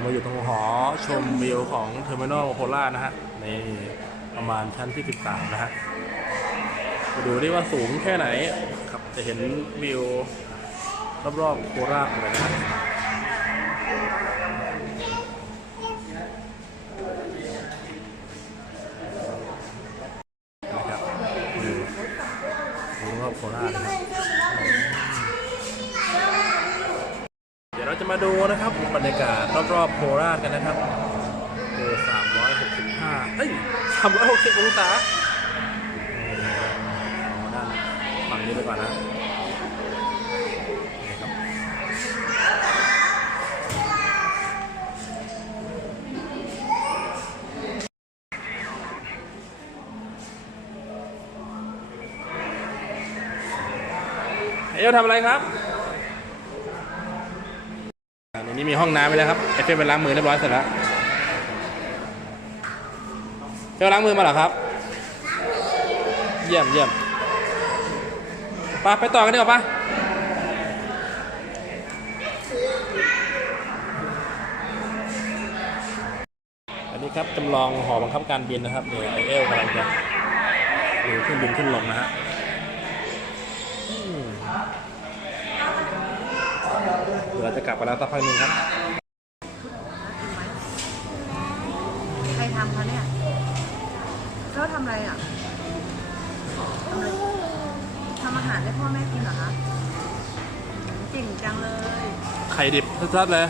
เรามาอยู่ตรงหอชมวิวของเทอร์มินอลโคราชนะฮะในประมาณชั้นที่ 13 นะฮะมาดูดิว่าสูงแค่ไหนครับจะเห็นวิวรอบๆโคราชเลยนะนะครับวิววิวรอบโคราชนะครับ เราจะมาดูนะครับบรรยากาศรอบๆโคราชกันนะครับคือ365เอ้ย360องศาเอาด้านฝั่งนี้ไปก่อนนะเอ้ยทำอะไรครับ อ่าในนี้มีห้องน้ำไปแล้วครับไอเฟนไปล้างมือเรียบร้อยเสร็จแล้วเฟนล้างมือมาเหรอครับ เยี่ยมเยี่ยมไปไปต่อกันดีกว่าปะอันนี้ครับจำลองหอบังคับการบินนะครับเนี่ยไอเอลกำลังจะดูเครื่องบินขึ้นลงนะฮะ ดี๋ยวเราจะกลับกันแล้วสักพักหนึ่งครับใครทำเขาเนี่ยเขาทำอะไรอะทำอะไรทำอาหารให้พ่อแม่กินเหรอคะเก่งจังเลย ไข่ดิบชัดๆเลย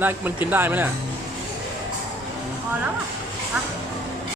น่ามันกินได้ไหมเนี่ย พอแล้วอะไป